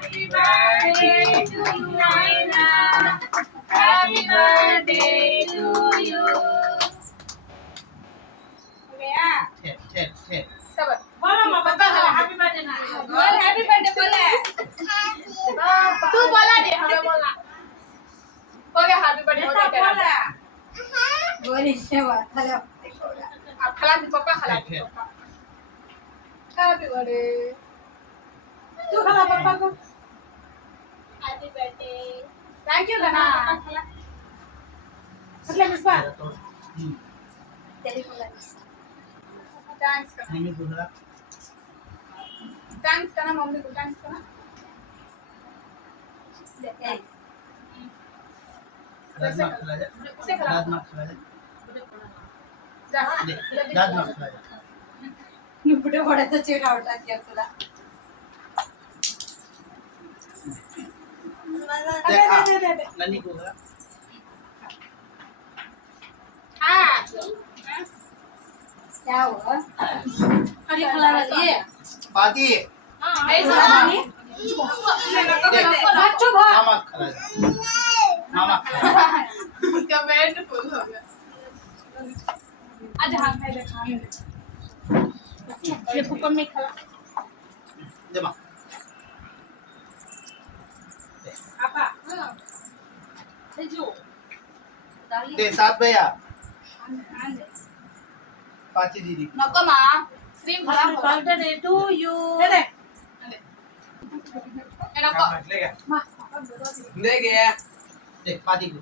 Happy birthday to you, Naina. Happy birthday to you. Okay, ah. Ten. Sabar. बोलो माँ पापा happy birthday ना बोल हैप्पी बर्थडे बोले. तू बोला दे हमें बोला. हो गया हैप्पी बर्थडे हो गया तेरा. बोला बोली सेवा हेलो. अब खिला दे पापा खिला दे पापा. Happy birthday. तू खिला पापा को हैप्पी बर्थडे. थैंक यू गाना. मतलब इस बार टेलीफोन थैंक्स करना. मम्मी बोला थैंक्स करना मम्मी को थैंक्स करना. दाद खिला जा उसे खिला. दाद खिला जा जा. दाद खिला जा बुढ़े बड़े तो चेक आउट आ गया तुला. देख नन्ही को बोला हाँ. क्या हुआ? अरे खिला रही है पाती ऐसा नहीं. बच्चों भाग मामा खिला जा मामा उसका बैंड फुल हो गया. आज हाँ खाए देखा. ये कुकर में खा. दे मां apa? Sejuk. दे साथ भैया Ande. पाची दीदी Nako ma. Stream happy haram. Birthday to you दे Nako. ले गया माँ ले गया दे पाती को